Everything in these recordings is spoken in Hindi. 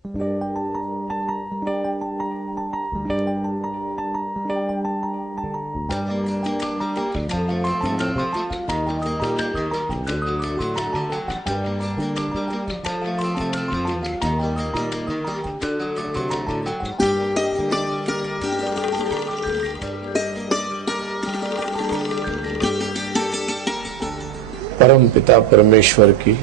परम पिता परमेश्वर की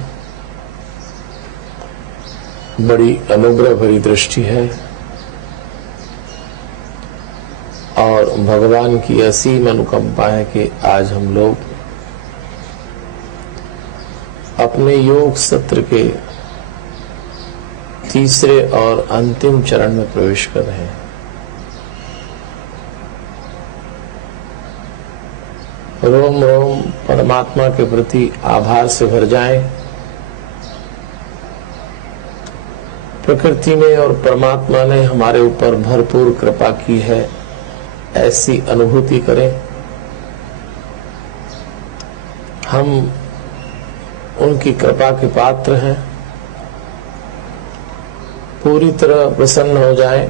बड़ी अनुग्रह भरी दृष्टि है और भगवान की असीम अनुकंपा है कि आज हम लोग अपने योग सत्र के तीसरे और अंतिम चरण में प्रवेश कर रहे हैं। रोम रोम परमात्मा के प्रति आभार से भर जाएं। प्रकृति ने और परमात्मा ने हमारे ऊपर भरपूर कृपा की है, ऐसी अनुभूति करें। हम उनकी कृपा के पात्र हैं। पूरी तरह प्रसन्न हो जाएं।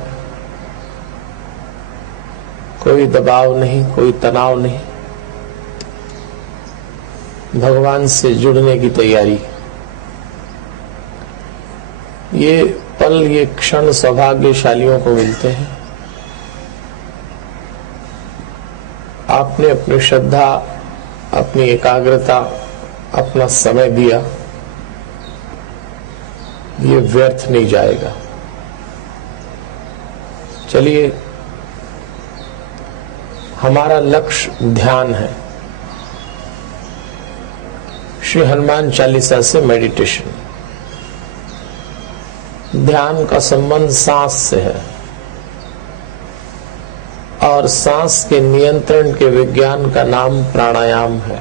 कोई दबाव नहीं, कोई तनाव नहीं। भगवान से जुड़ने की तैयारी। ये पल, ये क्षण सौभाग्यशालियों को मिलते हैं। आपने अपनी श्रद्धा, अपनी एकाग्रता, अपना समय दिया, ये व्यर्थ नहीं जाएगा। चलिए, हमारा लक्ष्य ध्यान है। श्री हनुमान चालीसा से मेडिटेशन। ध्यान का संबंध सांस से है और सांस के नियंत्रण के विज्ञान का नाम प्राणायाम है।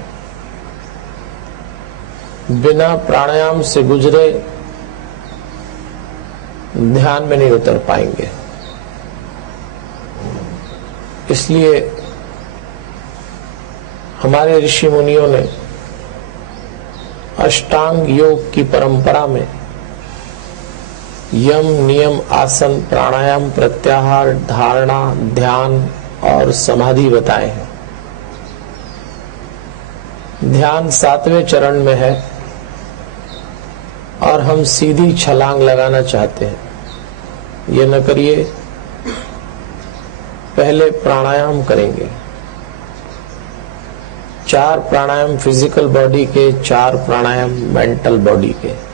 बिना प्राणायाम से गुजरे ध्यान में नहीं उतर पाएंगे। इसलिए हमारे ऋषि मुनियों ने अष्टांग योग की परंपरा में यम, नियम, आसन, प्राणायाम, प्रत्याहार, धारणा, ध्यान और समाधि बताए हैं। ध्यान 7वें चरण में है और हम सीधी छलांग लगाना चाहते हैं। ये न करिए, पहले प्राणायाम करेंगे। 4 प्राणायाम फिजिकल बॉडी के, 4 प्राणायाम मेंटल बॉडी के।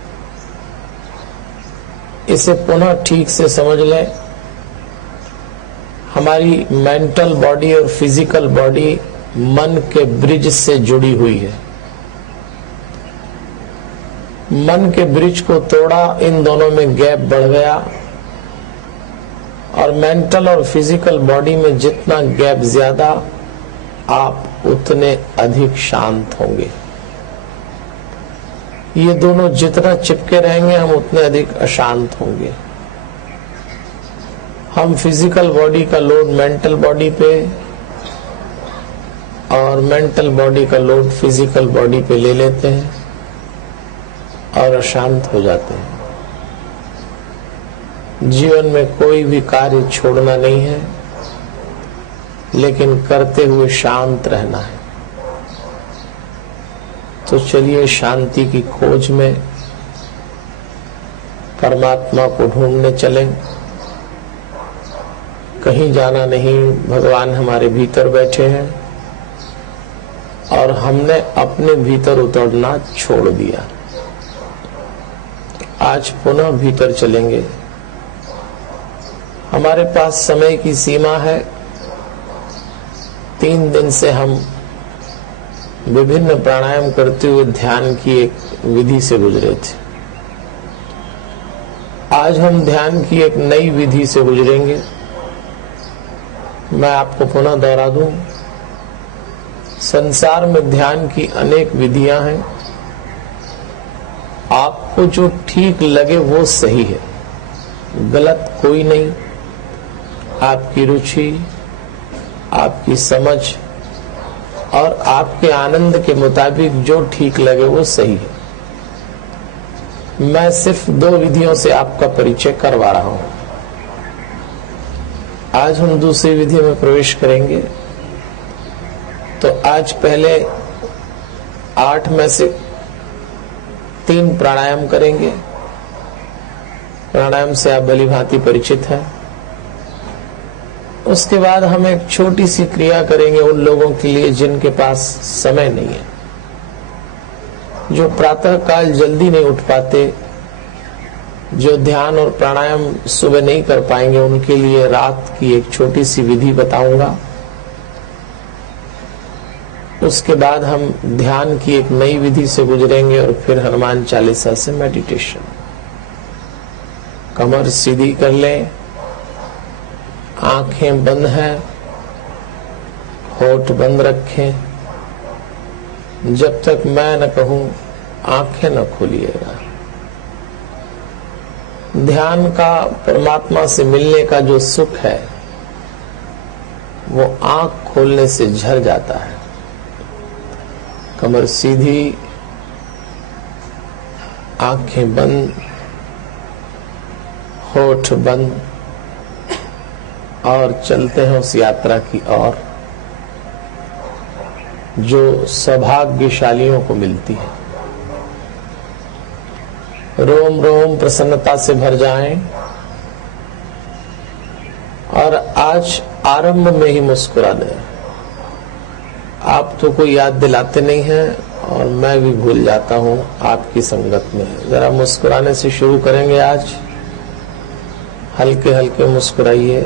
इसे पुनः ठीक से समझ लें। हमारी मेंटल बॉडी और फिजिकल बॉडी मन के ब्रिज से जुड़ी हुई है। मन के ब्रिज को तोड़ा, इन दोनों में गैप बढ़ गया और मेंटल और फिजिकल बॉडी में जितना गैप ज्यादा, आप उतने अधिक शांत होंगे। ये दोनों जितना चिपके रहेंगे, हम उतने अधिक अशांत होंगे। हम फिजिकल बॉडी का लोड मेंटल बॉडी पे और मेंटल बॉडी का लोड फिजिकल बॉडी पे ले लेते हैं और अशांत हो जाते हैं। जीवन में कोई भी कार्य छोड़ना नहीं है, लेकिन करते हुए शांत रहना है। तो चलिए, शांति की खोज में परमात्मा को ढूंढने चलें। कहीं जाना नहीं, भगवान हमारे भीतर बैठे हैं और हमने अपने भीतर उतरना छोड़ दिया। आज पुनः भीतर चलेंगे। हमारे पास समय की सीमा है। 3 दिन से हम विभिन्न प्राणायाम करते हुए ध्यान की एक विधि से गुजरे थे। आज हम ध्यान की एक नई विधि से गुजरेंगे। मैं आपको पुनः दोहरा दूं, संसार में ध्यान की अनेक विधियां हैं। आपको जो ठीक लगे वो सही है, गलत कोई नहीं। आपकी रुचि, आपकी समझ और आपके आनंद के मुताबिक जो ठीक लगे वो सही है। मैं सिर्फ 2 विधियों से आपका परिचय करवा रहा हूं। आज हम दूसरी विधि में प्रवेश करेंगे। तो आज पहले 8 में से 3 प्राणायाम करेंगे। प्राणायाम से आप भली भांति परिचित हैं। उसके बाद हम एक छोटी सी क्रिया करेंगे उन लोगों के लिए जिनके पास समय नहीं है, जो प्रातः काल जल्दी नहीं उठ पाते, जो ध्यान और प्राणायाम सुबह नहीं कर पाएंगे, उनके लिए रात की एक छोटी सी विधि बताऊंगा। उसके बाद हम ध्यान की एक नई विधि से गुजरेंगे और फिर हनुमान चालीसा से मेडिटेशन। कमर सीधी कर लें, आंखें बंद हैं, होठ बंद रखें। जब तक मैं न कहूं आंखें न खोलिएगा। ध्यान का, परमात्मा से मिलने का जो सुख है वो आंख खोलने से झर जाता है। कमर सीधी, आंखें बंद, होठ बंद और चलते हैं उस यात्रा की ओर जो सौभाग्यशालियों को मिलती है। रोम रोम प्रसन्नता से भर जाएं और आज आरंभ में ही मुस्कुरा दें। आप तो कोई याद दिलाते नहीं हैं और मैं भी भूल जाता हूं आपकी संगत में। जरा मुस्कुराने से शुरू करेंगे आज। हल्के हल्के मुस्कुराइए।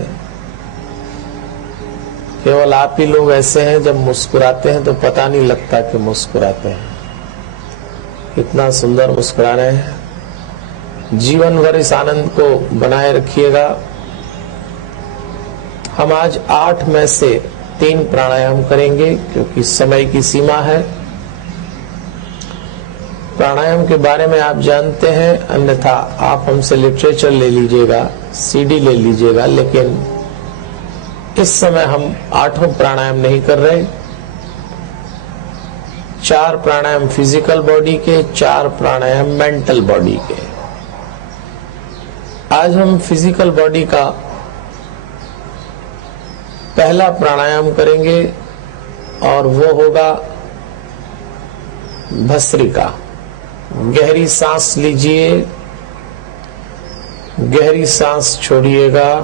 केवल आप ही लोग ऐसे हैं जब मुस्कुराते हैं तो पता नहीं लगता कि मुस्कुराते हैं। कितना सुंदर मुस्कुरा रहे हैं। जीवन भर इस आनंद को बनाए रखिएगा। हम आज 8 में से 3 प्राणायाम करेंगे क्योंकि समय की सीमा है। प्राणायाम के बारे में आप जानते हैं, अन्यथा आप हमसे लिटरेचर ले लीजिएगा, सीडी ले लीजिएगा, लेकिन इस समय हम 8 प्राणायाम नहीं कर रहे। 4 प्राणायाम फिजिकल बॉडी के, 4 प्राणायाम मेंटल बॉडी के। आज हम फिजिकल बॉडी का पहला प्राणायाम करेंगे और वो होगा भस्त्रिका। गहरी सांस लीजिए, गहरी सांस छोड़िएगा।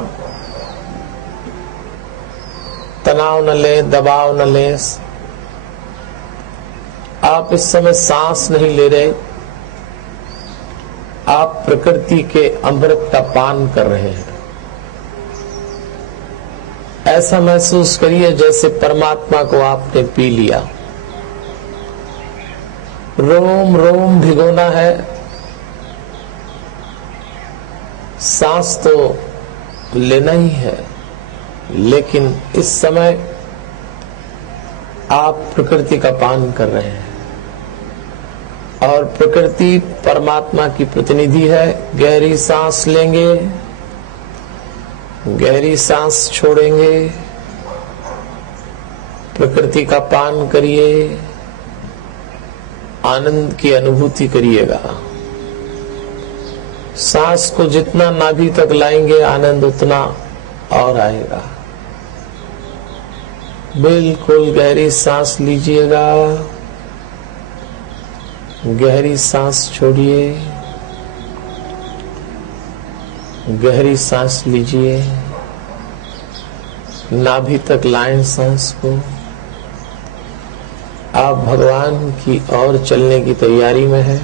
तनाव न लें, दबाव न लें। आप इस समय सांस नहीं ले रहे, आप प्रकृति के अमृत का पान कर रहे हैं। ऐसा महसूस करिए जैसे परमात्मा को आपने पी लिया। रोम रोम भिगोना है। सांस तो लेना ही है, लेकिन इस समय आप प्रकृति का पान कर रहे हैं और प्रकृति परमात्मा की प्रतिनिधि है। गहरी सांस लेंगे, गहरी सांस छोड़ेंगे, प्रकृति का पान करिए, आनंद की अनुभूति करिएगा। सांस को जितना नाभि तक लाएंगे आनंद उतना और आएगा। बिल्कुल गहरी सांस लीजिएगा, गहरी सांस छोड़िए, गहरी सांस लीजिए, नाभि तक लाएं सांस को। आप भगवान की ओर चलने की तैयारी में हैं।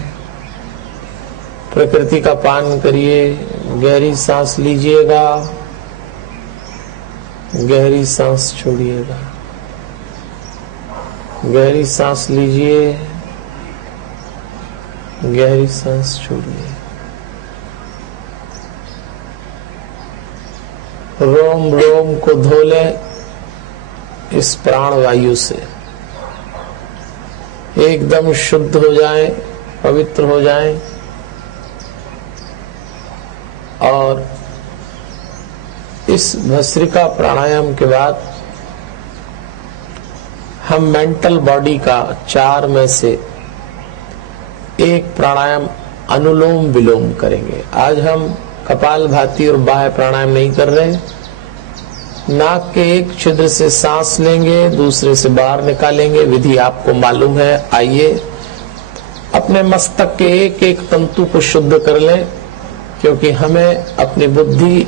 प्रकृति का पान करिए, गहरी सांस लीजिएगा, गहरी सांस छोड़िएगा। गहरी सांस लीजिए, गहरी सांस छोड़िए। रोम रोम को धो लें इस प्राण वायु से। एकदम शुद्ध हो जाएं, पवित्र हो जाएं और इस भस्त्रिका प्राणायाम के बाद हम मेंटल बॉडी का 4 में से 1 प्राणायाम अनुलोम विलोम करेंगे। आज हम कपालभाति और बाह्य प्राणायाम नहीं कर रहे। नाक के एक छिद्र से सांस लेंगे, दूसरे से बाहर निकालेंगे। विधि आपको मालूम है। आइए अपने मस्तक के एक एक तंतु को शुद्ध कर लें, क्योंकि हमें अपनी बुद्धि,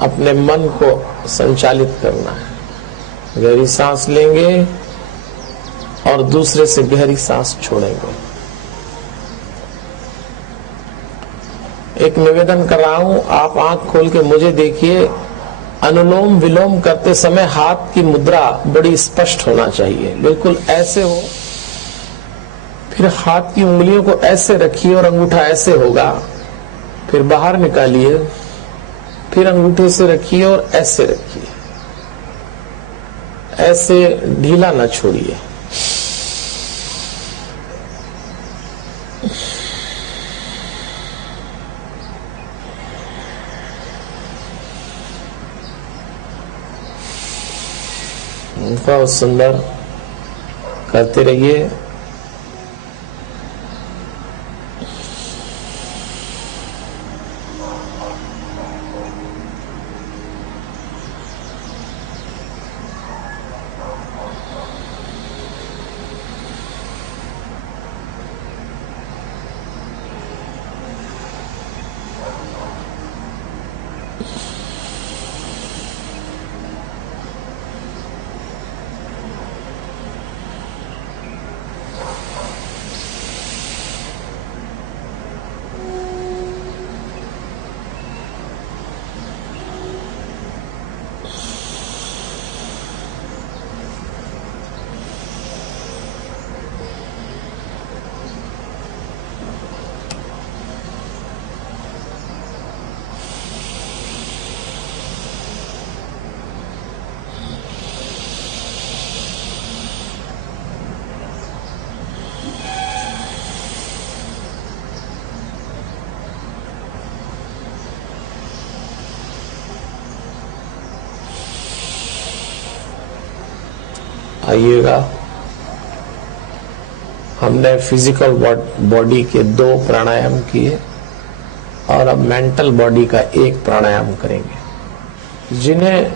अपने मन को संचालित करना है। गहरी सांस लेंगे और दूसरे से गहरी सांस छोड़ेंगे। एक निवेदन कर रहा हूं, आप आंख खोल के मुझे देखिए। अनुलोम विलोम करते समय हाथ की मुद्रा बड़ी स्पष्ट होना चाहिए, बिल्कुल ऐसे हो। फिर हाथ की उंगलियों को ऐसे रखिए और अंगूठा ऐसे होगा। फिर बाहर निकालिए, फिर अंगूठे से रखिए और ऐसे रखिए। ऐसे ढीला न छोड़िए। बहुत सुंदर करते रहिए। आइएगा। हमने फिजिकल बॉडी के 2 प्राणायाम किए और अब मेंटल बॉडी का एक प्राणायाम करेंगे। जिन्हें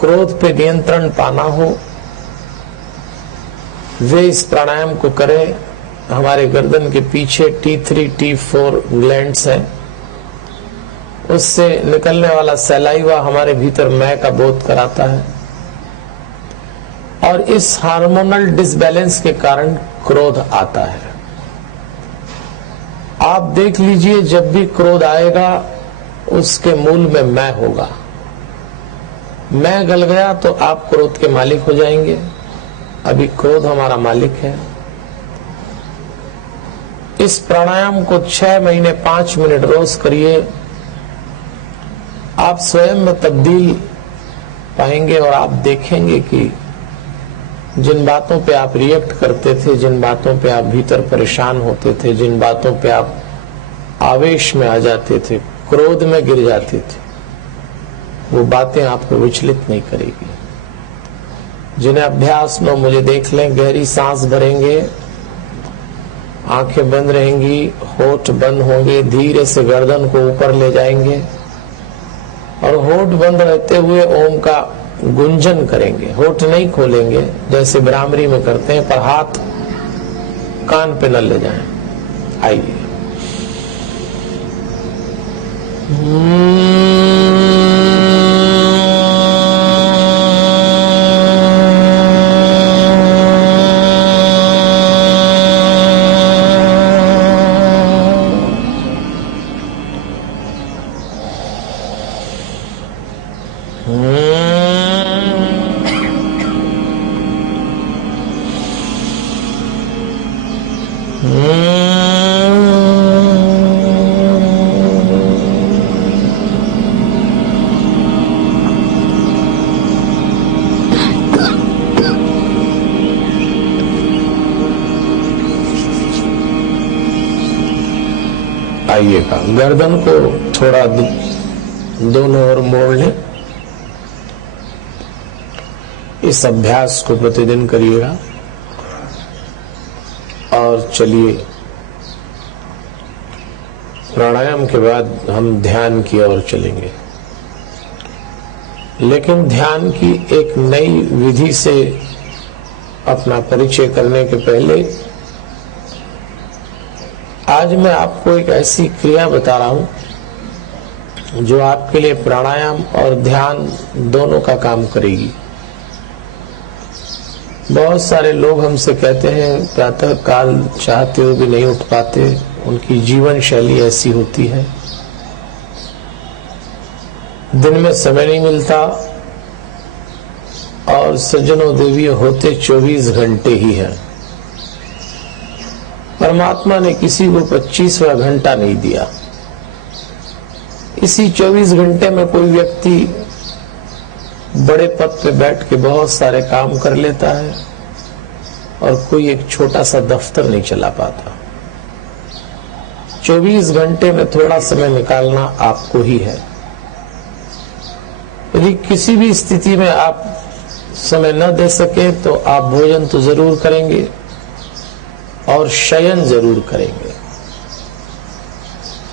क्रोध पे नियंत्रण पाना हो वे इस प्राणायाम को करें। हमारे गर्दन के पीछे T3 T4 ग्लैंड्स हैं, उससे निकलने वाला सलाइवा हमारे भीतर मैं का बोध कराता है और इस हार्मोनल डिसबैलेंस के कारण क्रोध आता है। आप देख लीजिए, जब भी क्रोध आएगा उसके मूल में मैं होगा। मैं गल गया तो आप क्रोध के मालिक हो जाएंगे। अभी क्रोध हमारा मालिक है। इस प्राणायाम को 6 महीने 5 मिनट रोज करिए। आप स्वयं में तब्दील पाएंगे और आप देखेंगे कि जिन बातों पे आप रिएक्ट करते थे, जिन बातों पे आप भीतर परेशान होते थे, जिन बातों पे आप आवेश में आ जाते थे, क्रोध में गिर जाते थे, वो बातें आपको विचलित नहीं करेगी। जिन्हें अभ्यास में मुझे देख लें, गहरी सांस भरेंगे, आंखें बंद रहेंगी, होठ बंद होंगे, धीरे से गर्दन को ऊपर ले जाएंगे और होठ बंद रहते हुए ओम का गुंजन करेंगे। होठ नहीं खोलेंगे जैसे ब्राह्मरी में करते हैं, पर हाथ कान पे न ले जाएं। आइए। आइएगा, गर्दन को थोड़ा दोनों ओर मोड़ लें। इस अभ्यास को प्रतिदिन करिएगा और चलिए प्राणायाम के बाद हम ध्यान की ओर चलेंगे, लेकिन ध्यान की एक नई विधि से अपना परिचय करने के पहले आज मैं आपको एक ऐसी क्रिया बता रहा हूं जो आपके लिए प्राणायाम और ध्यान दोनों का काम करेगी। बहुत सारे लोग हमसे कहते हैं प्रातः काल चाहते हुए भी नहीं उठ पाते, उनकी जीवन शैली ऐसी होती है, दिन में समय नहीं मिलता और सज्जनों देवी होते 24 घंटे ही है। परमात्मा ने किसी को 25वां घंटा नहीं दिया। इसी 24 घंटे में कोई व्यक्ति बड़े पद पे बैठ के बहुत सारे काम कर लेता है और कोई एक छोटा सा दफ्तर नहीं चला पाता। 24 घंटे में थोड़ा समय निकालना आपको ही है। यदि किसी भी स्थिति में आप समय न दे सके तो आप भोजन तो जरूर करेंगे और शयन जरूर करेंगे।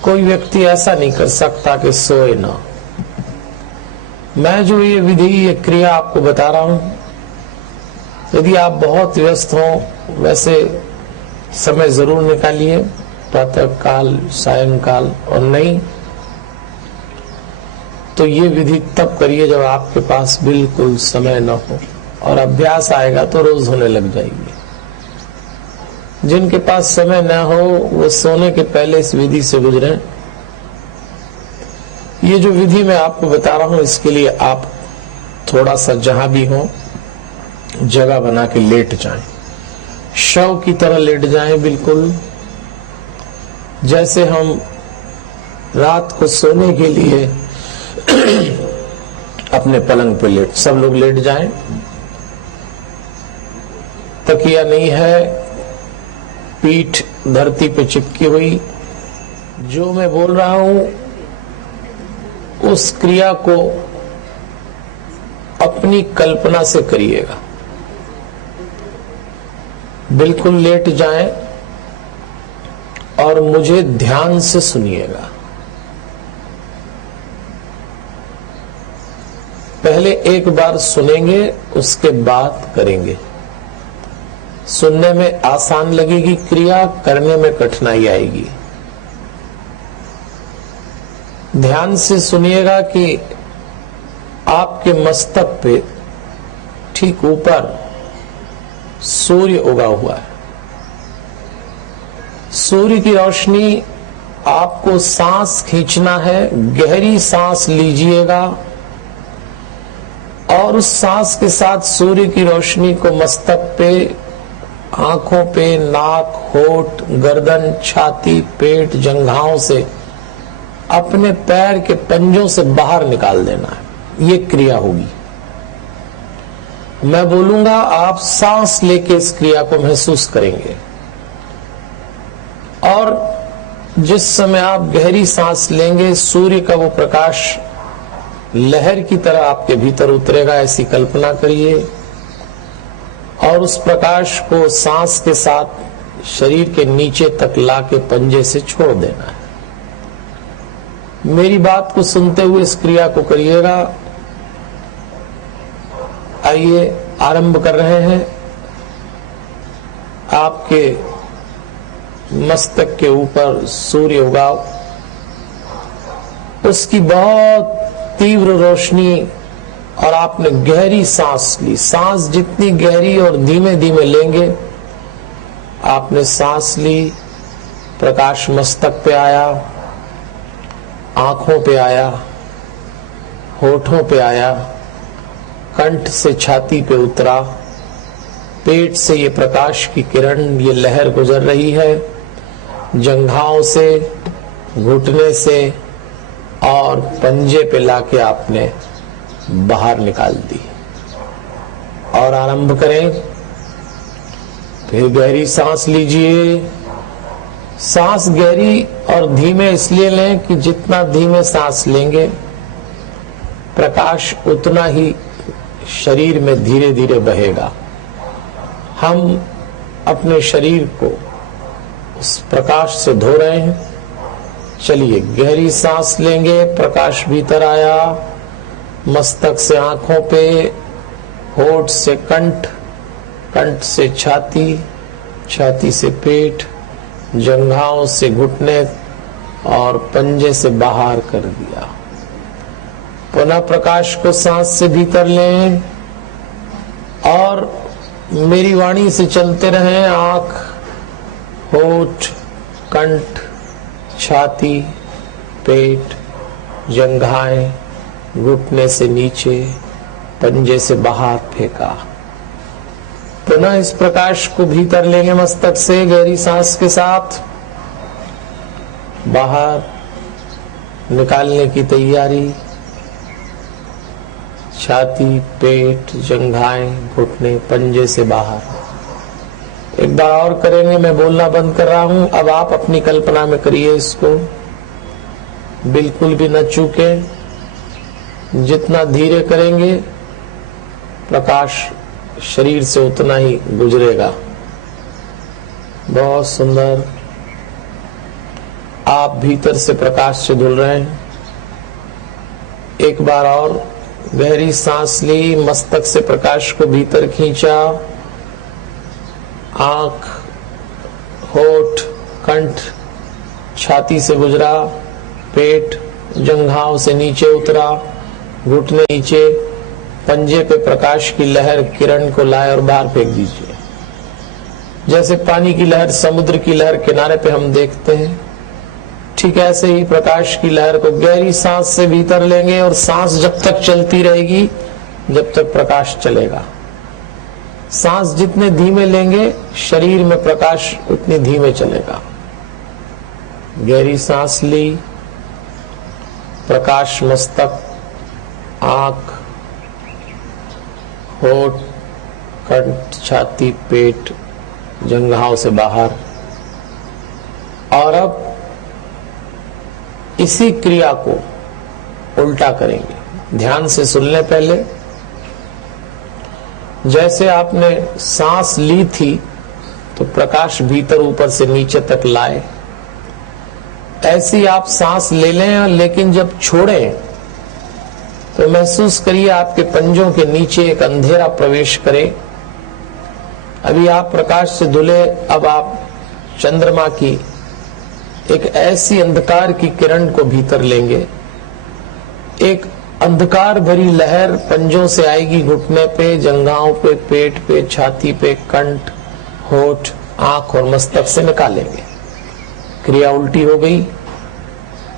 कोई व्यक्ति ऐसा नहीं कर सकता कि सोए ना। मैं जो ये विधि, ये क्रिया आपको बता रहा हूं, यदि आप बहुत व्यस्त हो वैसे समय जरूर निकालिए, प्रातः काल सायंकाल, और नहीं तो ये विधि तब करिए जब आपके पास बिल्कुल समय न हो, और अभ्यास आएगा तो रोज होने लग जाएगी। जिनके पास समय न हो वो सोने के पहले इस विधि से गुजरें। ये जो विधि मैं आपको बता रहा हूं इसके लिए आप थोड़ा सा जहां भी हो जगह बना के लेट जाएं, शव की तरह लेट जाएं, बिल्कुल जैसे हम रात को सोने के लिए अपने पलंग पे लेट, सब लोग लेट जाएं। तकिया नहीं है, पीठ धरती पे चिपकी हुई। जो मैं बोल रहा हूं उस क्रिया को अपनी कल्पना से करिएगा। बिल्कुल लेट जाएं और मुझे ध्यान से सुनिएगा। पहले एक बार सुनेंगे, उसके बाद करेंगे। सुनने में आसान लगेगी क्रिया, करने में कठिनाई आएगी। ध्यान से सुनिएगा कि आपके मस्तक पे ठीक ऊपर सूर्य उगा हुआ है। सूर्य की रोशनी, आपको सांस खींचना है, गहरी सांस लीजिएगा और उस सांस के साथ सूर्य की रोशनी को मस्तक पे, आंखों पे, नाक, होठ, गर्दन, छाती, पेट, जंघाओं से अपने पैर के पंजों से बाहर निकाल देना है। ये क्रिया होगी। मैं बोलूंगा, आप सांस लेके इस क्रिया को महसूस करेंगे और जिस समय आप गहरी सांस लेंगे सूर्य का वो प्रकाश लहर की तरह आपके भीतर उतरेगा, ऐसी कल्पना करिए और उस प्रकाश को सांस के साथ शरीर के नीचे तक लाके पंजे से छोड़ देना है। मेरी बात को सुनते हुए इस क्रिया को करिएगा। आइए आरंभ कर रहे हैं। आपके मस्तक के ऊपर सूर्य उगा, उसकी बहुत तीव्र रोशनी और आपने गहरी सांस ली। सांस जितनी गहरी और धीमे धीमे लेंगे, आपने सांस ली, प्रकाश मस्तक पे आया, आंखों पे आया, होठों पे आया, कंठ से छाती पे उतरा, पेट से ये प्रकाश की किरण, ये लहर गुजर रही है, जंघाओं से, घुटने से और पंजे पे लाके आपने बाहर निकाल दी। और आरंभ करें। फिर गहरी सांस लीजिए। सांस गहरी और धीमे इसलिए लें कि जितना धीमे सांस लेंगे प्रकाश उतना ही शरीर में धीरे धीरे बहेगा। हम अपने शरीर को उस प्रकाश से धो रहे हैं चलिए गहरी सांस लेंगे, प्रकाश भीतर आया, मस्तक से आंखों पे, होठ से कंठ, कंठ से छाती, छाती से पेट, जंघाओं से घुटने और पंजे से बाहर कर दिया। पुनः प्रकाश को सांस से भीतर लें और मेरी वाणी से चलते रहें। आंख, होठ, कंठ, छाती, पेट, जंघाएं, घुटने से नीचे, पंजे से बाहर फेंका। पुनः इस प्रकाश को भीतर लेंगे मस्तक से गहरी सांस के साथ, बाहर निकालने की तैयारी। छाती, पेट, जंघाएं, घुटने, पंजे से बाहर। एक बार और करेंगे, मैं बोलना बंद कर रहा हूं, अब आप अपनी कल्पना में करिए इसको, बिल्कुल भी न चूके। जितना धीरे करेंगे प्रकाश शरीर से उतना ही गुजरेगा। बहुत सुंदर। आप भीतर से प्रकाश से धुल रहे हैं। एक बार और गहरी सांस ली, मस्तक से प्रकाश को भीतर खींचा, आंख, होठ, कंठ, छाती से गुजरा, पेट, जंघाओं से नीचे उतरा, घुटने नीचे, पंजे पे प्रकाश की लहर किरण को लाए और बाहर फेंक दीजिए। जैसे पानी की लहर, समुद्र की लहर किनारे पे हम देखते हैं, ठीक ऐसे ही प्रकाश की लहर को गहरी सांस से भीतर लेंगे और सांस जब तक चलती रहेगी जब तक प्रकाश चलेगा। सांस जितने धीमे लेंगे शरीर में प्रकाश उतनी धीमे चलेगा। गहरी सांस ली, प्रकाश मस्तक, आंख, होठ, कंठ, छाती, पेट, जंघाओं से बाहर। और अब इसी क्रिया को उल्टा करेंगे। ध्यान से सुन लें पहले। जैसे आपने सांस ली थी तो प्रकाश भीतर ऊपर से नीचे तक लाए, ऐसी आप सांस ले लें, लेकिन जब छोड़ें तो महसूस करिए आपके पंजों के नीचे एक अंधेरा प्रवेश करे। अभी आप प्रकाश से धुले, अब आप चंद्रमा की एक ऐसी अंधकार की किरण को भीतर लेंगे। एक अंधकार भरी लहर पंजों से आएगी, घुटने पे, जंघाओं पे, पेट पे, छाती पे, कंठ, होठ, आंख और मस्तक से निकालेंगे। क्रिया उल्टी हो गई।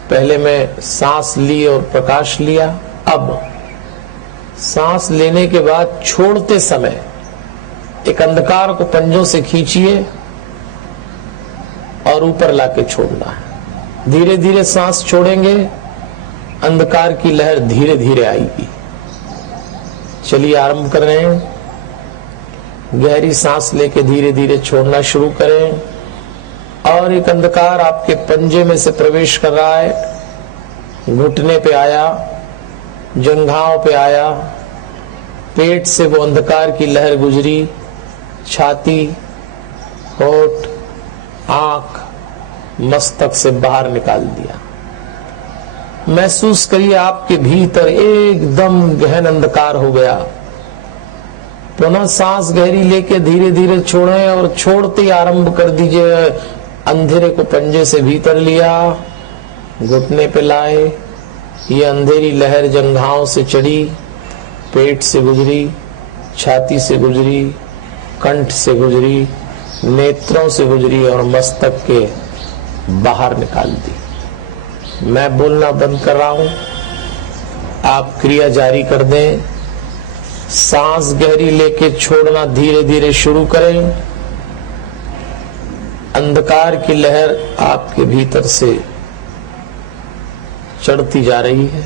पहले मैं सांस ली और प्रकाश लिया, अब सांस लेने के बाद छोड़ते समय एक अंधकार को पंजों से खींचिए और ऊपर लाके छोड़ना है। धीरे धीरे सांस छोड़ेंगे, अंधकार की लहर धीरे धीरे आएगी। चलिए आरंभ कर रहे हैं। गहरी सांस लेके धीरे धीरे छोड़ना शुरू करें और एक अंधकार आपके पंजे में से प्रवेश कर रहा है। घुटने पे आया, जंघाओं पे आया, पेट से वो अंधकार की लहर गुजरी, छाती, होठ, आंख, मस्तक से बाहर निकाल दिया। महसूस करिए आपके भीतर एकदम गहन अंधकार हो गया। पुनः सांस गहरी लेके धीरे धीरे छोड़ें और छोड़ते ही आरंभ कर दीजिए। अंधेरे को पंजे से भीतर लिया, घुटने पे लाए, ये अंधेरी लहर जंघाओं से चढ़ी, पेट से गुजरी, छाती से गुजरी, कंठ से गुजरी, नेत्रों से गुजरी और मस्तक के बाहर निकाल दी। मैं बोलना बंद कर रहा हूं, आप क्रिया जारी कर दें। सांस गहरी लेके छोड़ना धीरे धीरे शुरू करें। अंधकार की लहर आपके भीतर से चढ़ती जा रही है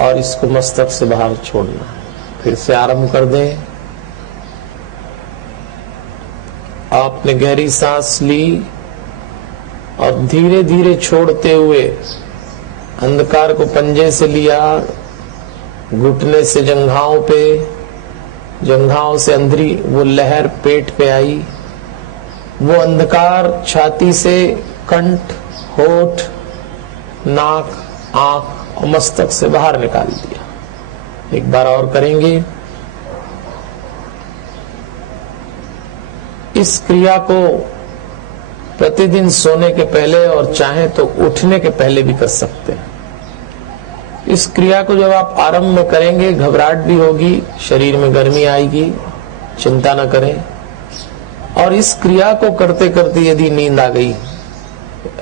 और इसको मस्तक से बाहर छोड़ना है। फिर से आरंभ कर दें। आपने गहरी सांस ली और धीरे धीरे छोड़ते हुए अंधकार को पंजे से लिया, घुटने से जंघाओं पे, जंघाओं से अंदरी वो लहर पेट पे आई, वो अंधकार छाती से कंठ, होठ, नाक, आंख और मस्तक से बाहर निकाल दिया। एक बार और करेंगे। इस क्रिया को प्रतिदिन सोने के पहले और चाहे तो उठने के पहले भी कर सकते हैं। इस क्रिया को जब आप आरंभ में करेंगे, घबराहट भी होगी, शरीर में गर्मी आएगी, चिंता न करें। और इस क्रिया को करते करते यदि नींद आ गई,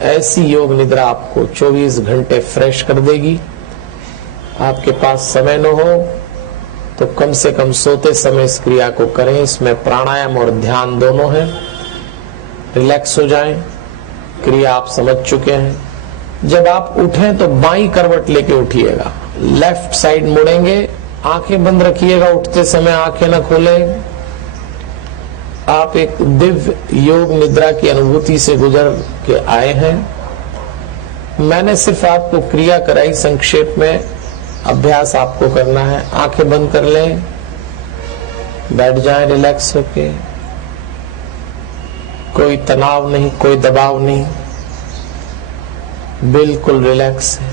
ऐसी योग निद्रा आपको 24 घंटे फ्रेश कर देगी। आपके पास समय न हो तो कम से कम सोते समय इस क्रिया को करें। इसमें प्राणायाम और ध्यान दोनों हैं। रिलैक्स हो जाएं। क्रिया आप समझ चुके हैं। जब आप उठें तो बाईं करवट लेके उठिएगा, लेफ्ट साइड मुड़ेंगे, आंखें बंद रखिएगा। उठते समय आंखें न खोलें। आप एक दिव्य योग निद्रा की अनुभूति से गुजर के आए हैं। मैंने सिर्फ आपको क्रिया कराई, संक्षेप में अभ्यास आपको करना है। आंखें बंद कर लें, बैठ जाएं रिलैक्स होके। कोई तनाव नहीं, कोई दबाव नहीं, बिल्कुल रिलैक्स है।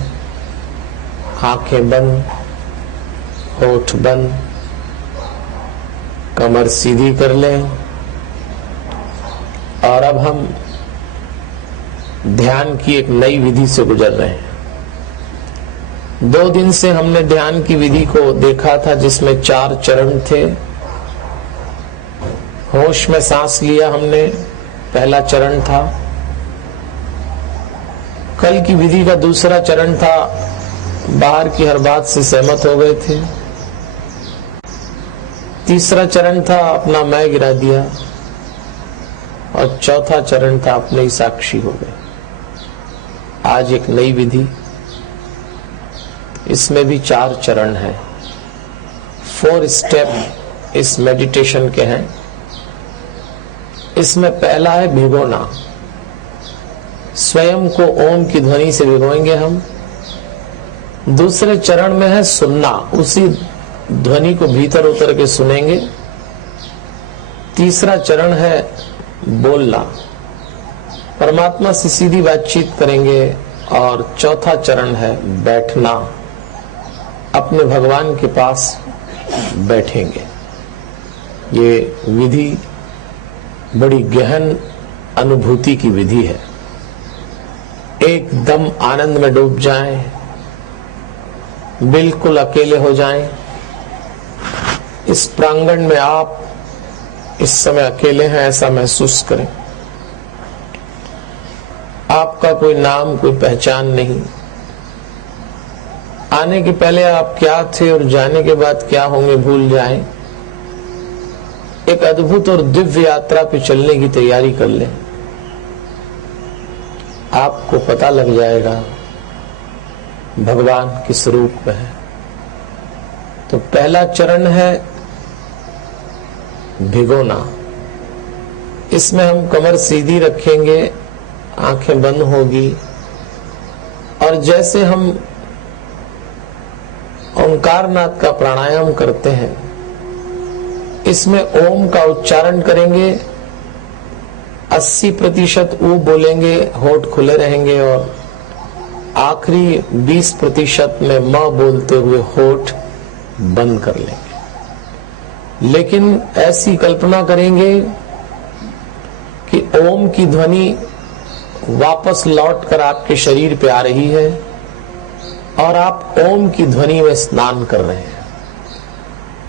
आंखें बंद, होठ बंद, कमर सीधी कर लें। और अब हम ध्यान की एक नई विधि से गुजर रहे हैं। 2 दिन से हमने ध्यान की विधि को देखा था, जिसमें 4 चरण थे। होश में सांस लिया हमने, पहला चरण था। कल की विधि का दूसरा चरण था, बाहर की हर बात से सहमत हो गए थे। तीसरा चरण था, अपना मैं गिरा दिया। और चौथा चरण था, अपने ही साक्षी हो गए। आज एक नई विधि, इसमें भी 4 चरण हैं। 4 स्टेप इस मेडिटेशन के हैं। इसमें पहला है भिगोना। स्वयं को ओम की ध्वनि से भिगोएंगे हम। दूसरे चरण में है सुनना, उसी ध्वनि को भीतर उतर के सुनेंगे। तीसरा चरण है बोलना, परमात्मा से सीधी बातचीत करेंगे। और चौथा चरण है बैठना, अपने भगवान के पास बैठेंगे। ये विधि बड़ी गहन अनुभूति की विधि है। एकदम आनंद में डूब जाएं, बिल्कुल अकेले हो जाएं। इस प्रांगण में आप इस समय अकेले हैं ऐसा महसूस करें। आपका कोई नाम, कोई पहचान नहीं। आने के पहले आप क्या थे और जाने के बाद क्या होंगे भूल जाएं। एक अद्भुत और दिव्य यात्रा पे चलने की तैयारी कर लें। आपको पता लग जाएगा भगवान किस रूप में है। तो पहला चरण है भिगोना। इसमें हम कमर सीधी रखेंगे, आंखें बंद होगी। और जैसे हम ओंकारनाद का प्राणायाम करते हैं, इसमें ओम का उच्चारण करेंगे। 80% ऊ बोलेंगे, होठ खुले रहेंगे। और आखिरी 20% में म बोलते हुए होठ बंद कर लेंगे। लेकिन ऐसी कल्पना करेंगे कि ओम की ध्वनि वापस लौटकर आपके शरीर पे आ रही है और आप ओम की ध्वनि में स्नान कर रहे हैं।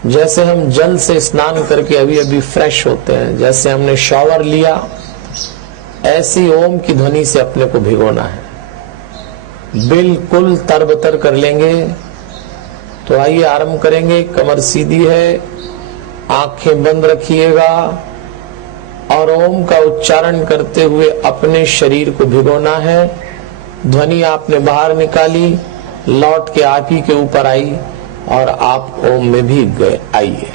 जैसे हम जल से स्नान करके अभी अभी फ्रेश होते हैं, जैसे हमने शॉवर लिया, ऐसी ओम की ध्वनि से अपने को भिगोना है। बिल्कुल तरबतर कर लेंगे। तो आइए आरंभ करेंगे। कमर सीधी है, आंखें बंद रखिएगा और ओम का उच्चारण करते हुए अपने शरीर को भिगोना है। ध्वनि आपने बाहर निकाली, लौट के आप ही के ऊपर आई और आप ओम में भीग गए। आइए।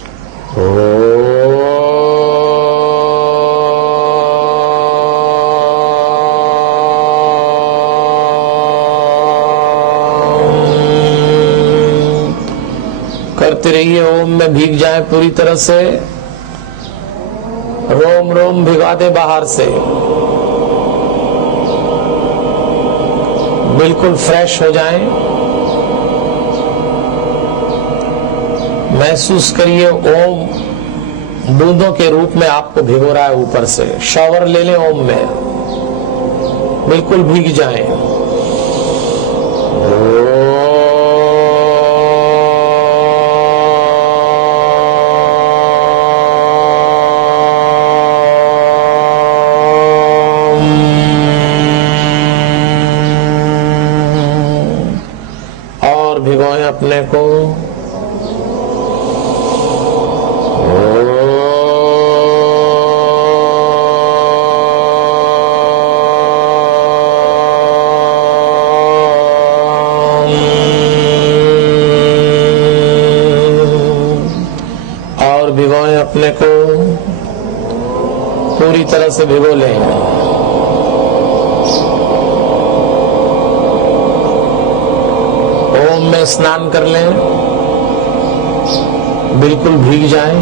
ओ करते रहिए, ओम में भीग जाए पूरी तरह से। रोम रोम भिगा दे बाहर से, बिल्कुल फ्रेश हो जाएं। महसूस करिए ओम बूंदों के रूप में आपको भिगो रहा है ऊपर से। शॉवर ले लें ओम में, बिल्कुल भीग जाएं। और भिगोएं अपने को। और भिगोएं अपने को, पूरी तरह से भिगो लें। ओम में स्नान कर लें, बिल्कुल भीग जाएं।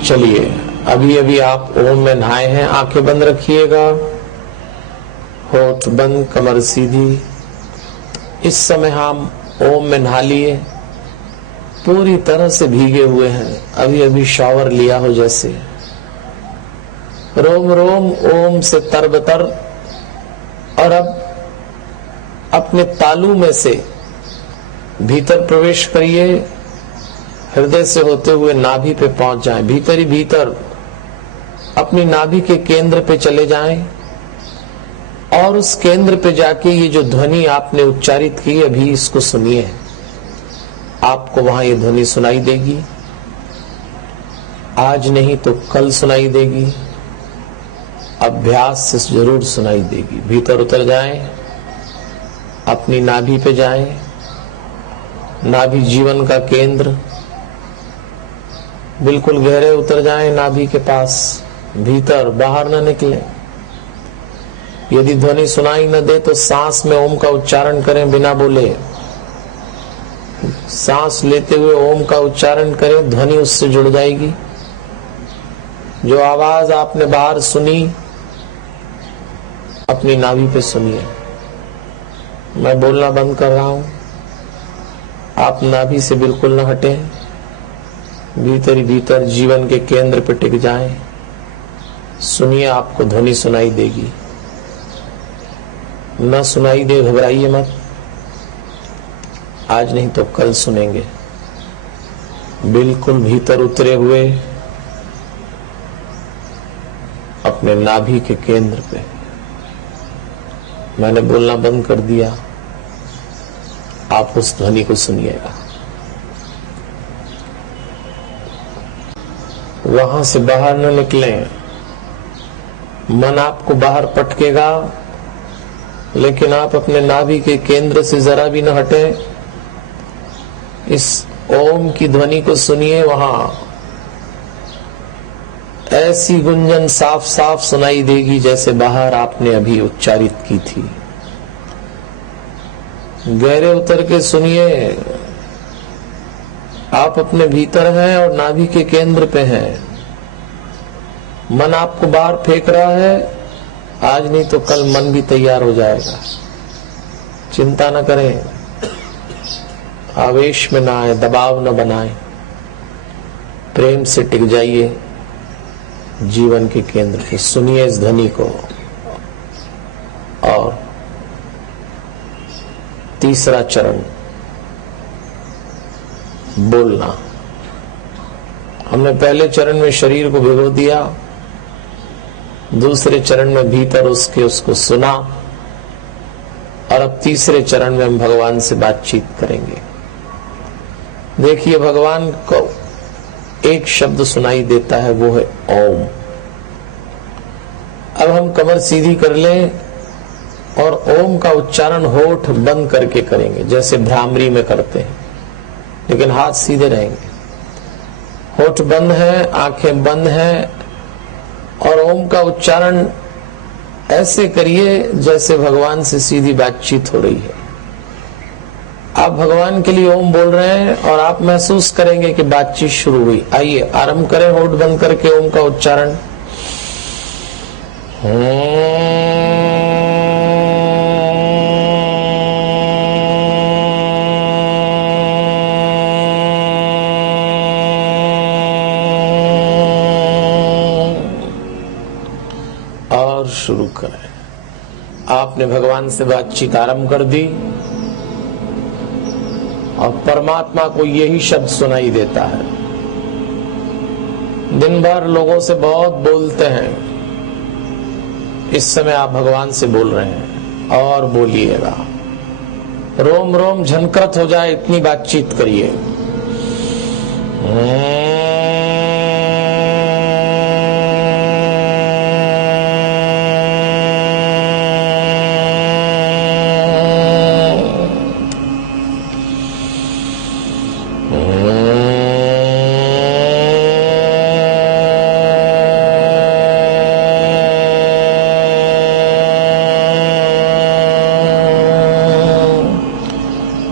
चलिए, अभी अभी आप ओम में नहाए हैं, आंखें बंद रखिएगा, होठ बंद, कमर सीधी। इस समय हम ओम में नहा लिए, पूरी तरह से भीगे हुए हैं, अभी अभी शॉवर लिया हो जैसे। रोम रोम ओम से तरबतर। और अब अपने तालू में से भीतर प्रवेश करिए, हृदय से होते हुए नाभि पे पहुंच जाएं। भीतर ही भीतर अपनी नाभि के केंद्र पे चले जाएं और उस केंद्र पे जाके ये जो ध्वनि आपने उच्चारित की अभी, इसको सुनिए। आपको वहां ये ध्वनि सुनाई देगी, आज नहीं तो कल सुनाई देगी, अभ्यास से जरूर सुनाई देगी। भीतर उतर जाएं, अपनी नाभि पे जाएं। नाभि जीवन का केंद्र, बिल्कुल गहरे उतर जाएं नाभि के पास, भीतर, बाहर न निकले। यदि ध्वनि सुनाई न दे तो सांस में ओम का उच्चारण करें बिना बोले। सांस लेते हुए ओम का उच्चारण करें, ध्वनि उससे जुड़ जाएगी। जो आवाज आपने बाहर सुनी, अपनी नाभि पे सुनिए। मैं बोलना बंद कर रहा हूं, आप नाभि से बिल्कुल न हटें, भीतर ही भीतर जीवन के केंद्र पे टिक जाएं। सुनिए, आपको ध्वनि सुनाई देगी। न सुनाई दे घबराइए मत, आज नहीं तो कल सुनेंगे। बिल्कुल भीतर उतरे हुए अपने नाभि के केंद्र पे। मैंने बोलना बंद कर दिया, आप उस ध्वनि को सुनिएगा। वहां से बाहर न निकलें, मन आपको बाहर पटकेगा, लेकिन आप अपने नाभि के केंद्र से जरा भी न हटें। इस ओम की ध्वनि को सुनिए। वहां ऐसी गुंजन साफ साफ सुनाई देगी जैसे बाहर आपने अभी उच्चारित की थी। गहरे उतर के सुनिए, आप अपने भीतर हैं और नाभि के केंद्र पे हैं। मन आपको बाहर फेंक रहा है, आज नहीं तो कल मन भी तैयार हो जाएगा। चिंता न करें, आवेश में ना आए, दबाव न बनाएं, प्रेम से टिक जाइए जीवन के केंद्र पे। सुनिए इस ध्वनि को। और तीसरा चरण, बोलना। हमने पहले चरण में शरीर को भिगो दिया, दूसरे चरण में भीतर उसको सुना, और अब तीसरे चरण में हम भगवान से बातचीत करेंगे। देखिए, भगवान को एक शब्द सुनाई देता है, वो है ओम। अब हम कमर सीधी कर लें और ओम का उच्चारण होठ बंद करके करेंगे, जैसे भ्रामरी में करते हैं, लेकिन हाथ सीधे रहेंगे। होठ बंद है, आंखें बंद हैं, और ओम का उच्चारण ऐसे करिए जैसे भगवान से सीधी बातचीत हो रही है। आप भगवान के लिए ओम बोल रहे हैं और आप महसूस करेंगे कि बातचीत शुरू हुई। आइए आरंभ करें होठ बंद करके ओम का उच्चारण। और शुरू करें। आपने भगवान से बातचीत आरंभ कर दी और परमात्मा को यही शब्द सुनाई देता है। दिन भर लोगों से बहुत बोलते हैं, इस समय आप भगवान से बोल रहे हैं और बोलिएगा। रोम रोम झनकृत हो जाए इतनी बातचीत करिए।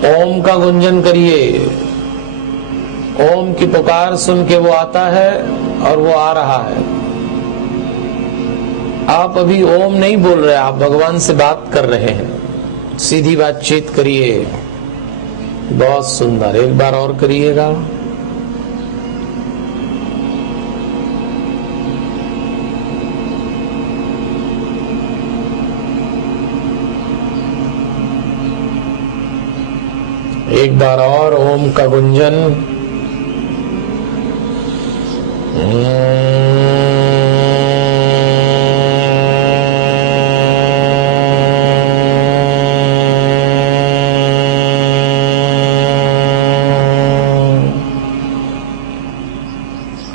ओम का गुंजन करिए। ओम की पुकार सुन के वो आता है और वो आ रहा है। आप अभी ओम नहीं बोल रहे, आप भगवान से बात कर रहे हैं। सीधी बातचीत करिए। बहुत सुंदर, एक बार और करिएगा। एक बार और ओम का गुंजन।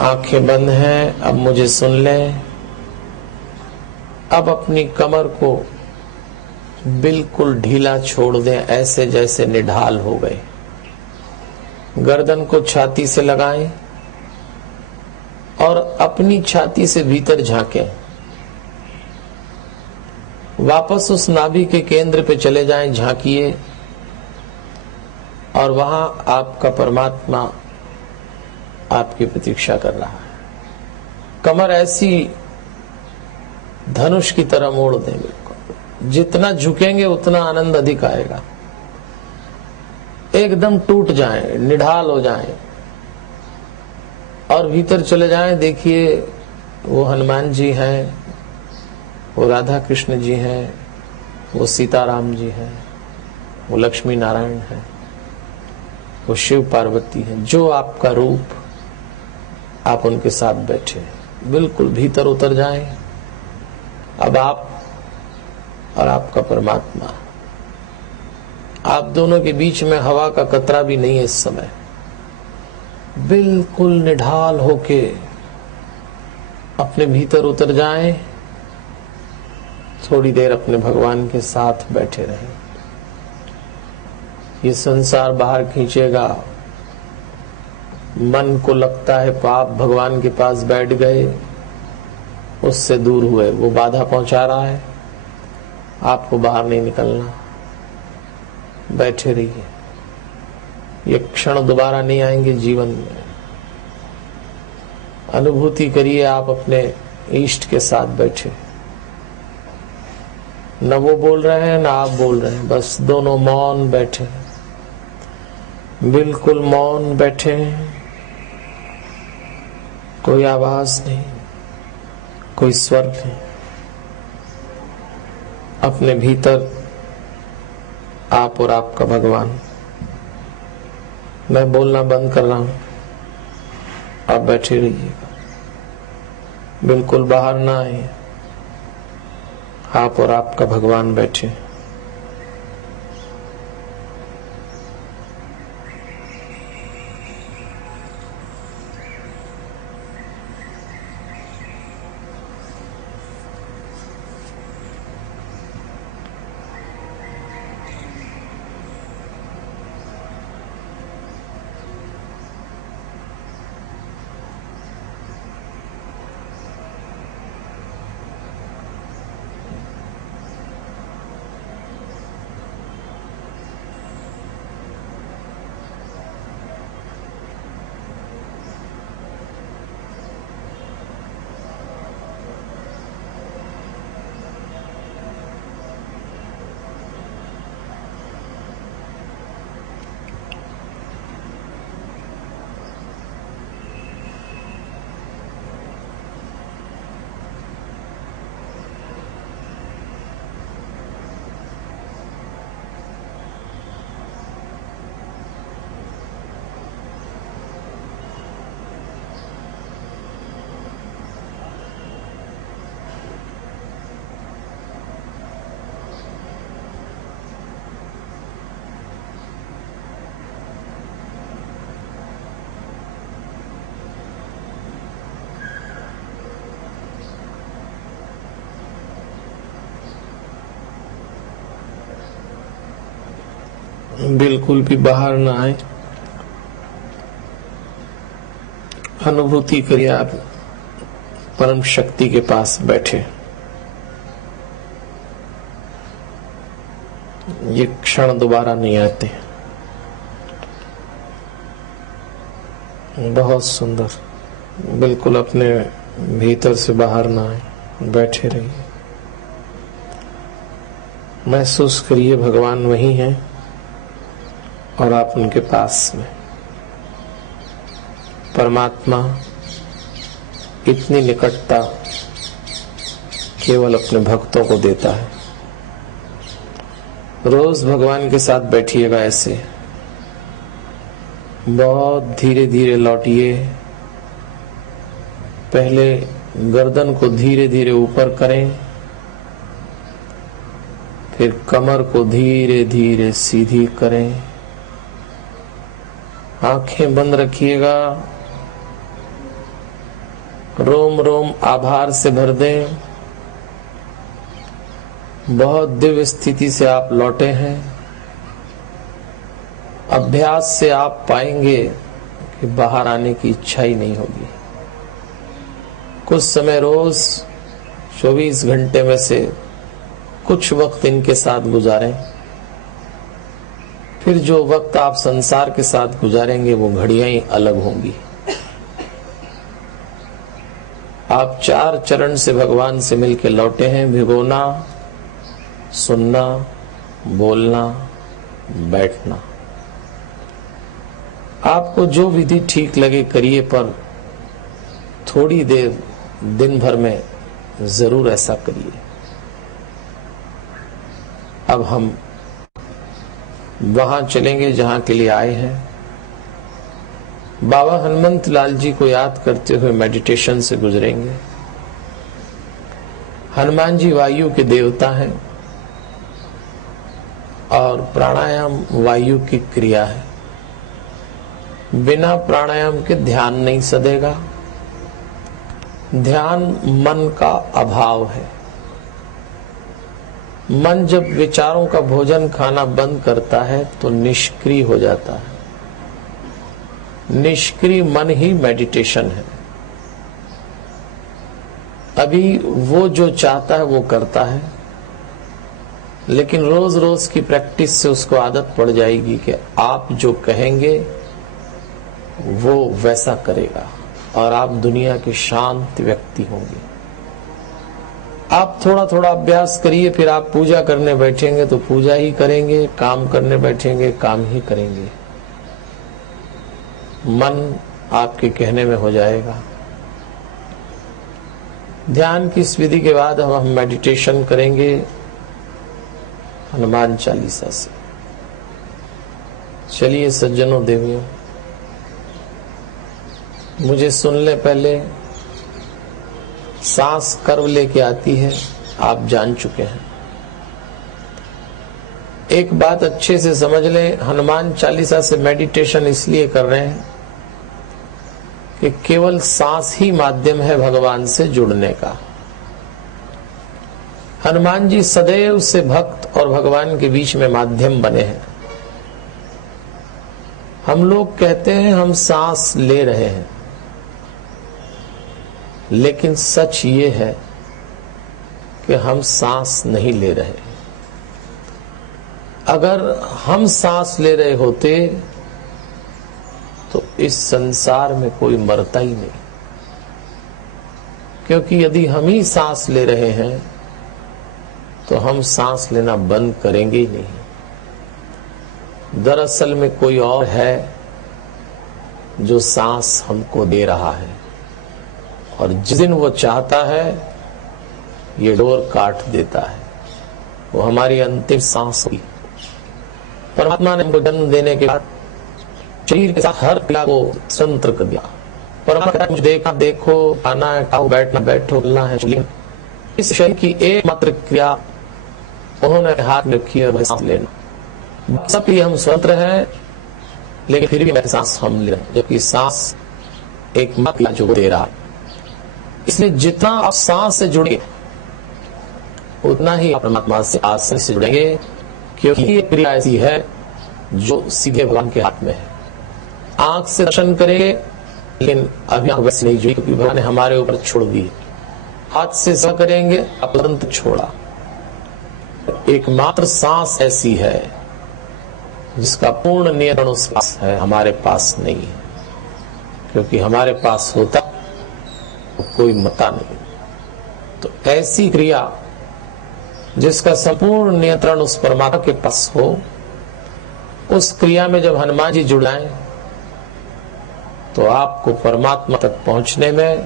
आंखें बंद हैं, अब मुझे सुन लें। अब अपनी कमर को बिल्कुल ढीला छोड़ दें, ऐसे जैसे निढाल हो गए। गर्दन को छाती से लगाएं और अपनी छाती से भीतर झांकें। वापस उस नाभि के केंद्र पे चले जाएं, झांकिए और वहां आपका परमात्मा आपकी प्रतीक्षा कर रहा है। कमर ऐसी धनुष की तरह मोड़ दें। बिल्कुल जितना झुकेंगे उतना आनंद अधिक आएगा। एकदम टूट जाएं, निढाल हो जाएं और भीतर चले जाएं। देखिए वो हनुमान जी हैं, वो राधा कृष्ण जी हैं, वो सीताराम जी हैं, वो लक्ष्मी नारायण हैं, वो शिव पार्वती हैं। जो आपका रूप, आप उनके साथ बैठे बिल्कुल भीतर उतर जाएं। अब आप और आपका परमात्मा, आप दोनों के बीच में हवा का कतरा भी नहीं है। इस समय बिल्कुल निढाल होके अपने भीतर उतर जाएं। थोड़ी देर अपने भगवान के साथ बैठे रहें। ये संसार बाहर खींचेगा, मन को लगता है पाप भगवान के पास बैठ गए, उससे दूर हुए, वो बाधा पहुंचा रहा है, आपको बाहर नहीं निकलना। बैठे रहिए, ये क्षण दोबारा नहीं आएंगे जीवन में। अनुभूति करिए आप अपने इष्ट के साथ बैठे, न वो बोल रहे हैं न आप बोल रहे हैं, बस दोनों मौन बैठे, बिल्कुल मौन बैठे हैं। कोई आवाज नहीं, कोई स्वर नहीं। अपने भीतर आप और आपका भगवान। मैं बोलना बंद कर रहा हूं, आप बैठे रहिएगा, बिल्कुल बाहर ना आइए। आप और आपका भगवान बैठे। बिल्कुल भी बाहर ना आए, अनुभूति करिए आप परम शक्ति के पास बैठे। ये क्षण दोबारा नहीं आते। बहुत सुंदर, बिल्कुल अपने भीतर से बाहर ना आए, बैठे रहिए। महसूस करिए भगवान वही हैं और आप उनके पास में। परमात्मा इतनी निकटता केवल अपने भक्तों को देता है। रोज भगवान के साथ बैठिएगा ऐसे, बहुत धीरे धीरे लौटिए। पहले गर्दन को धीरे धीरे ऊपर करें, फिर कमर को धीरे धीरे सीधी करें। आंखें बंद रखिएगा, रोम रोम आभार से भर दें। बहुत दिव्य स्थिति से आप लौटे हैं। अभ्यास से आप पाएंगे कि बाहर आने की इच्छा ही नहीं होगी। कुछ समय रोज 24 घंटे में से कुछ वक्त इनके साथ गुजारें, फिर जो वक्त आप संसार के साथ गुजारेंगे वो घड़ियां ही अलग होंगी। आप 4 चरण से भगवान से मिलकर लौटे हैं। भिगोना, सुनना, बोलना, बैठना। आपको जो विधि ठीक लगे करिए, पर थोड़ी देर दिन भर में जरूर ऐसा करिए। अब हम वहां चलेंगे जहां के लिए आए हैं। बाबा हनुमंत लाल जी को याद करते हुए मेडिटेशन से गुजरेंगे। हनुमान जी वायु के देवता हैं और प्राणायाम वायु की क्रिया है। बिना प्राणायाम के ध्यान नहीं सदेगा। ध्यान मन का अभाव है। मन जब विचारों का भोजन खाना बंद करता है तो निष्क्रिय हो जाता है। निष्क्रिय मन ही मेडिटेशन है। अभी वो जो चाहता है वो करता है, लेकिन रोज रोज की प्रैक्टिस से उसको आदत पड़ जाएगी कि आप जो कहेंगे वो वैसा करेगा और आप दुनिया के शांत व्यक्ति होंगे। आप थोड़ा थोड़ा अभ्यास करिए, फिर आप पूजा करने बैठेंगे तो पूजा ही करेंगे, काम करने बैठेंगे काम ही करेंगे। मन आपके कहने में हो जाएगा। ध्यान की इस विधि के बाद हम मेडिटेशन करेंगे हनुमान चालीसा से। चलिए सज्जनों देवियों, मुझे सुन ले। पहले सांस कर्व लेके आती है, आप जान चुके हैं। एक बात अच्छे से समझ लें, हनुमान चालीसा से मेडिटेशन इसलिए कर रहे हैं कि केवल सांस ही माध्यम है भगवान से जुड़ने का। हनुमान जी सदैव से भक्त और भगवान के बीच में माध्यम बने हैं। हम लोग कहते हैं हम सांस ले रहे हैं, लेकिन सच ये है कि हम सांस नहीं ले रहे। अगर हम सांस ले रहे होते तो इस संसार में कोई मरता ही नहीं, क्योंकि यदि हम ही सांस ले रहे हैं तो हम सांस लेना बंद करेंगे ही नहीं। दरअसल में कोई और है जो सांस हमको दे रहा है, और जिस दिन वो चाहता है ये डोर काट देता है। वो हमारी अंतिम सांस हुई। परमात्मा ने हमको जन्म देने के बाद शरीर के साथ हर क्रिया को स्वतंत्र कर दिया। परमात्मा ने देखा देखो, खाना है खाओ, बैठना बैठो, चलना है चलिए। इस शरीर की एकमात्र क्रिया उन्होंने हाथ में रखी है, सांस लेना। सब ये हम स्वतंत्र हैं, लेकिन फिर भी सांस हम ले रहे हैं, जबकि सांस एक मात्र जो दे रहा है। इसलिए जितना आप सांस से जुड़ेंगे उतना ही आप परमात्मा से आसानी से जुड़ेंगे, क्योंकि ये क्रिया ऐसी है जो सीधे भगवान के हाथ में है। आंख से दर्शन करेंगे, लेकिन अभी आंख वैसे नहीं जुड़ी, क्योंकि भगवान ने हमारे ऊपर छोड़ दी। हाथ से सेवा करेंगे, तुरंत छोड़ा। एकमात्र सांस ऐसी है जिसका पूर्ण नियंत्रण उस पास है, हमारे पास नहीं है। क्योंकि हमारे पास होता तो कोई मता नहीं। तो ऐसी क्रिया जिसका संपूर्ण नियंत्रण उस परमात्मा के पास हो, उस क्रिया में जब हनुमान जी जुड़ाएं तो आपको परमात्मा तक पहुंचने में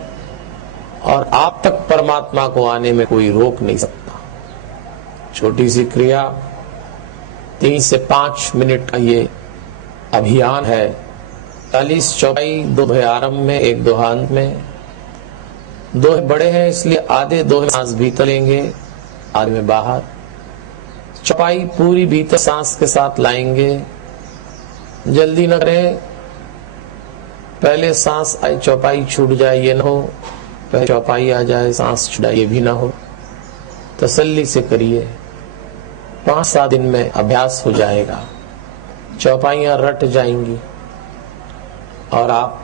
और आप तक परमात्मा को आने में कोई रोक नहीं सकता। छोटी सी क्रिया, 3 से 5 मिनट का ये अभियान है। 40 चौपाई, 2 दोहे आरंभ में, 1 दोहा अंत में। दोहे बड़े हैं इसलिए आधे दोहे सांस भीतर लेंगे, आधे में बाहर। चौपाई पूरी भीतर सांस के साथ लाएंगे। जल्दी न करें, पहले सांस आई चौपाई छूट जाए ये न हो, पहले चौपाई आ जाए सांस छूट ये भी ना हो। तसल्ली से करिए, 5-7 दिन में अभ्यास हो जाएगा, चौपाइयां रट जाएंगी और आप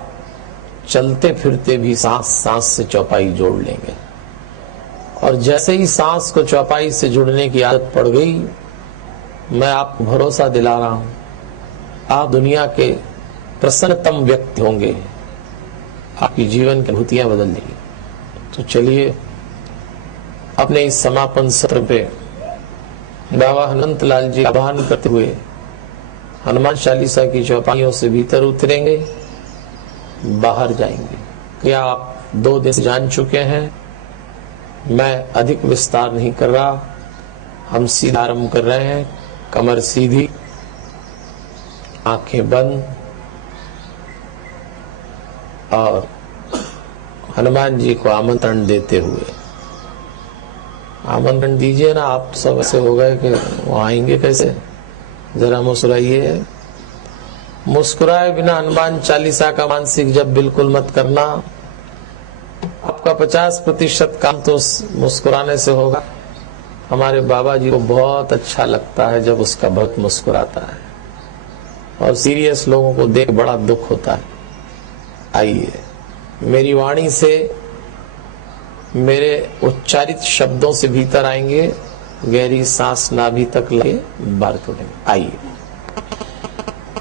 चलते फिरते भी सांस से चौपाई जोड़ लेंगे। और जैसे ही सांस को चौपाई से जुड़ने की आदत पड़ गई, मैं आपको भरोसा दिला रहा हूं, आप दुनिया के प्रसन्नतम व्यक्ति होंगे। आपकी जीवन की अनुभूतियां बदल देंगी। तो चलिए अपने इस समापन सत्र पे बाबा हनुमंत लाल जी आह्वान करते हुए हनुमान चालीसा की चौपाइयों से भीतर उतरेंगे, बाहर जाएंगे। क्या आप 2 दिन जान चुके हैं, मैं अधिक विस्तार नहीं कर रहा। हम सीधा आरंभ कर रहे हैं। कमर सीधी, आंखें बंद और हनुमान जी को आमंत्रण देते हुए, आमंत्रण दीजिए ना। आप सब ऐसे हो गए कि वो आएंगे कैसे, जरा मुस्कुराइए। मुस्कुराए बिना हनुमान चालीसा का मानसिक जप बिल्कुल मत करना। आपका 50% काम तो मुस्कुराने से होगा। हमारे बाबा जी को बहुत अच्छा लगता है जब उसका भक्त मुस्कुराता है, और सीरियस लोगों को देख बड़ा दुख होता है। आइए, मेरी वाणी से, मेरे उच्चारित शब्दों से भीतर आएंगे, गहरी सांस नाभि तक लाए, बाहर छोड़ेंगे। आइए।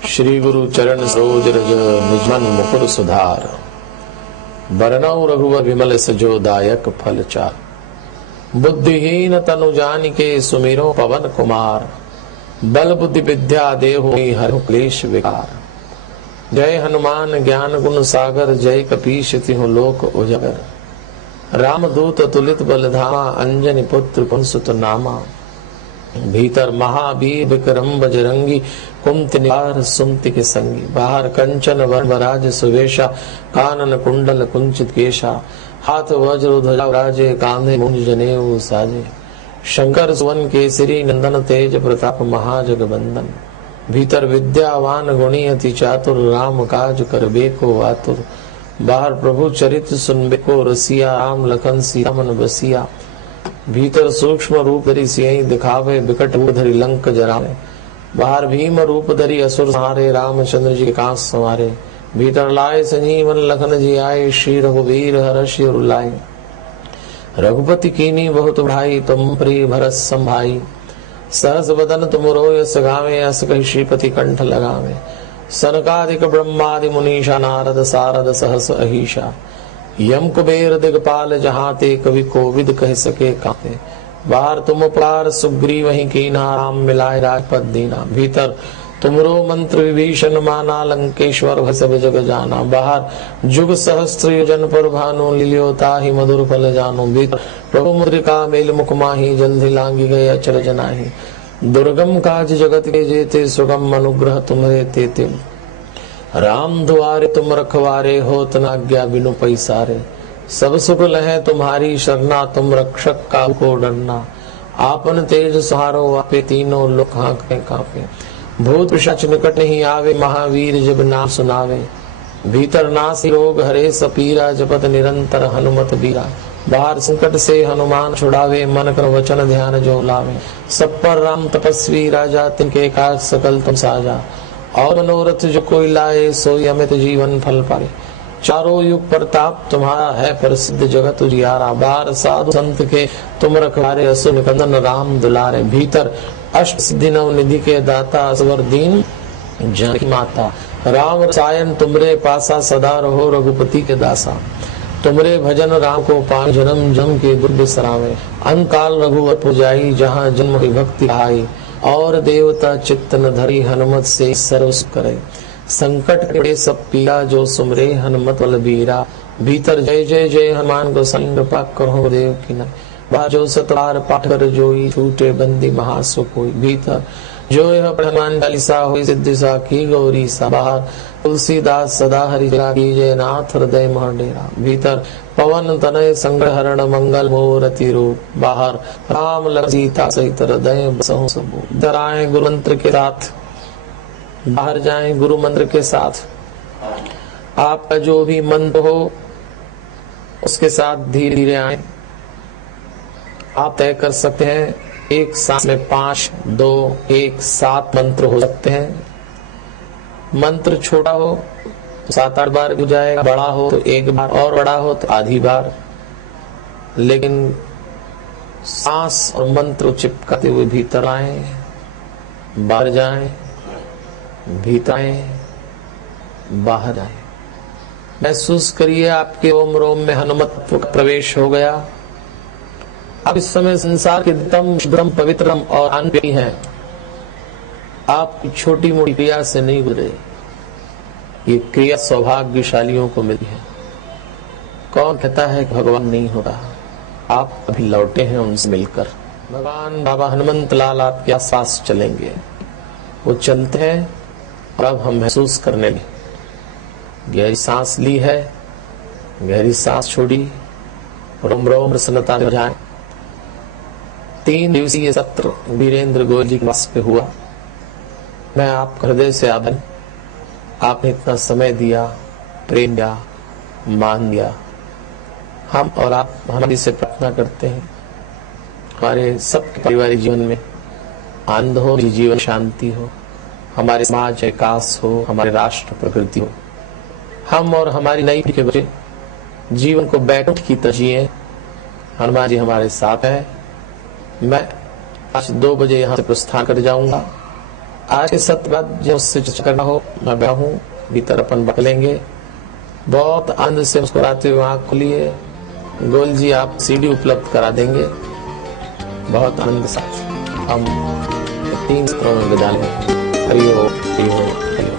श्री गुरु चरण सरोज रज निजमन मुकुर सुधार, बरनौ रघुवर विमल सजोदायक फल चार। बुद्धिहीन तनु जानिके सुमिरो पवन कुमार, बल बुद्धि विद्या देहु हरहु क्लेश विकार। जय हनुमान ज्ञान गुण सागर, जय कपीश तिहु लोक उजागर। रामदूत तुलित बल धामा, अंजनी पुत्र कुंसुत नामा। भीतर महावीर विक्रम बजरंगी, कुमति निवार सुमति के संगी। बाहर कंचन वरराज सुवेशा, कानन कुंडल कुंचित केशा। हाथ वज्र ध्वजा राजे, कांधे मुंज जनेऊ साजे। शंकर सुवन केसरी नंदन, तेज प्रताप महाजगबंदन। भीतर विद्यावान गुणी अति चातुर, राम काज करबे को आतुर। बाहर प्रभु चरित्र सुनबे को रसिया, राम लखन सीता मन बसिया। भीतर सूक्ष्म रूप धरि सियहि दिखावे, बिकट रूप धरि लंक जरावे। बाहर भीम रूप धरि असुर संहारे, रामचंद्र जी के कांस संवारे। भीतर लाए संजीवन लखन जी आए, श्री रघुवीर हर्षि उर लाए। रघुपति कीनी बहुत बढ़ाई, तुम प्रिय भरत संभाई। सहस बदन तुम रोयस गावे, अस कहि श्रीपति कंठ लगावे। सनकादिक ब्रह्मादि मुनीषा, नारद सारद सहस अहिषा। यम कुबेर दिगपाल जहाते, कवि कोविद कह सके काते। बाहर तुम उपकार सुग्रीव वहीं कीना, राम मिलाए राजपद दीना। भीतर तुमरो मंत्र विभीषण माना, लंकेश्वर भय सब जग जाना। बाहर जुग सहस्त्र योजन पर भानु, लील्यो ताहि मधुर फल जानो। भीतर प्रभु मुद्रिका मेल मुख माही, जल्दी लांगी गए अचरज नाहि। दुर्गम काज जगत के जेते, सुगम अनुग्रह तुम्हारे तेते। राम दुआरे तुम रखवारे, होत न आज्ञा बिनु पैसारे। सब सुख लहे तुम्हारी शरणा, तुम रक्षक का को डरना। आपन तेज सहारो आपे, तीनों लोक हाँके कांपे। भूत पिशाच निकट नहीं आवे, महावीर जब नाम सुनावे। भीतर नासी रोग हरे सपीरा, जपत निरंतर हनुमत बीरा। बाहर संकट से हनुमान छुड़ावे, मन कर वचन ध्यान जो लावे। सब पर राम तपस्वी राजा, तिनके काज सकल तुम साजा। और मनोरथ जो कोई लाए, सोई अमित जीवन फल पाए। चारों युग प्रताप तुम्हारा है, प्रसिद्ध जगत उजियारा। बाहर साधु संत के तुम रखवारे, असुर निकंदन राम दुलारे। भीतर अष्ट सिद्धि नव निधि के दाता, असवर दीन जानकी माता। राम रसायन तुमरे पासा, सदा रहो रघुपति के दासा। तुमरे भजन राम को पाए, जन्म जन्म के दुर्ग बिसरावे। अंत काल रघुवर पुजाई, जहाँ जन्म की भक्ति आई। और देवता चित्त न धरी, हनुमत से सर्व सुख करे। संकट के सब पीरा, जो सुमरे हनुमत बलबीरा। भीतर जय जय जय हनुमान गोसाई, कृपा करो देव की नाई। बाजो सतबार पाठ कर जोई, छूटे बंदी महासुख होई। भीतर जो यह हनुमान चालीसा, हुई सिद्धि सा की गौरी सा। बाहर तुलसीदास सदा हरि कीजय, नाथ हृदय मह डेरा। भीतर पवन तनय संकट हरण, मंगल मूर्ति रूप। बाहर राम लक्ष्मण सीता सहित, हृदय बसहु सबूर। इधर आए गुरु मंत्र के साथ, बाहर जाएं गुरु मंत्र के साथ। आपका जो भी मंत्र हो उसके साथ धीरे धीरे आए। आप तय कर सकते हैं, एक सांस में 5, 2, 1, 7 मंत्र हो सकते हैं। मंत्र छोटा हो तो 7-8 बार हो जाएगा, बड़ा हो तो 1 बार, और बड़ा हो तो आधी बार। लेकिन सांस और मंत्र चिपकाते हुए भीतर आए, बाहर जाएं, भीतर आए, बाहर आए। महसूस करिए आपके ओम रोम में हनुमत प्रवेश हो गया। आप इस समय संसार के एकदम शुभ्रम पवित्रम और अनप्रिय हैं। आप छोटी मोटी क्रिया से नहीं गुजरे। ये क्रिया सौभाग्यशालियों को मिली है। कौन कहता है कि भगवान नहीं होता? आप अभी लौटे हैं उनसे मिलकर। भगवान बाबा हनुमंत लाल आपके आसपास चलेंगे। वो चलते हैं और अब हम महसूस करने लगे। गहरी सांस ली है, गहरी सांस छोड़ी, रोम रोम प्रसन्नता में जाए। 3 दिवसीय सत्र वीरेंद्र गोयल जी के पास पे हुआ। मैं आपका हृदय से आभारी। आपने इतना समय दिया, प्रेम दिया, मान दिया। हम और आप हमारी से प्रार्थना करते हैं, हमारे सबके पारिवारिक जीवन में आनंद हो, जीवन शांति हो, हमारे समाज विकास हो, हमारे राष्ट्र प्रकृति हो। हम और हमारी नई पीढ़ी के बच्चे जीवन को बैकुंठ की तरह जिए। हनुमान जी हमारे साथ है। मैं आज 2 बजे यहाँ से प्रस्थान कर जाऊंगा। आज के सत्र बाद जो उससे चर्चा करना हो मैं बैठा हूँ, भीतर अपन बकलेंगे। बहुत आनंद से मुस्कुराते हुए आँख खोलिए। गोयल जी आप सीडी उपलब्ध करा देंगे। बहुत आनंद के साथ हम 3 सत्रों में विदा लेंगे। हरि ओम, हरि ओम, हरि ओम।